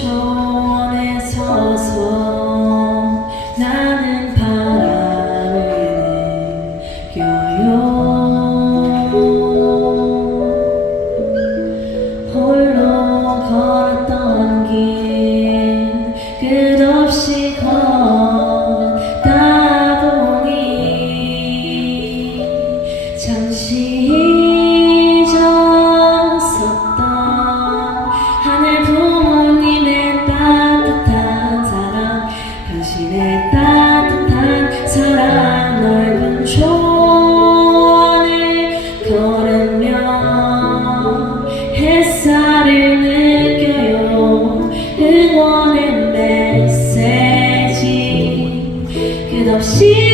chose. 응원의 메시지 끝없이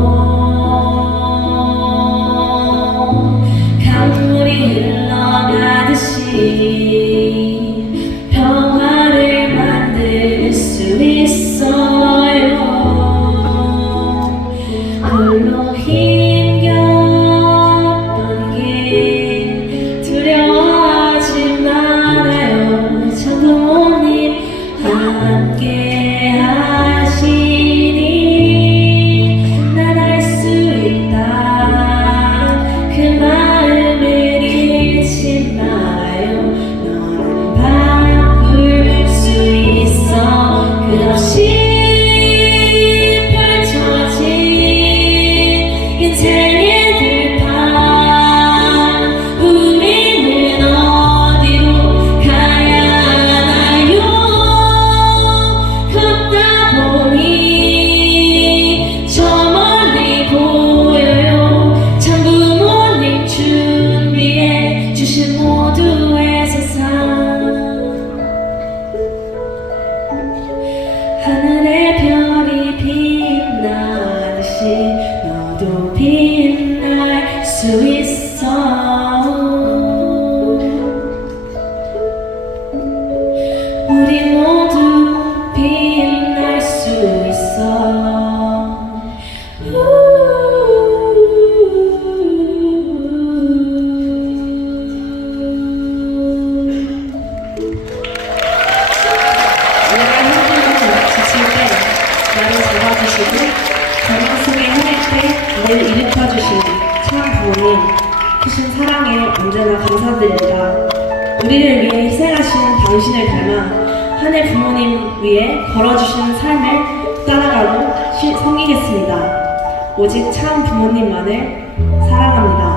빛날 수 있어. 우리 모두 잡아주시고 전화 속에 헤맬 때 늘 일으켜주신 참 부모님 크신 사랑에 언제나 감사드립니다. 우리를 위해 희생하신 당신을 닮아 하늘 부모님 위해 걸어주신 삶을 따라가고 시- 성이겠습니다. 오직 참 부모님만을 사랑합니다.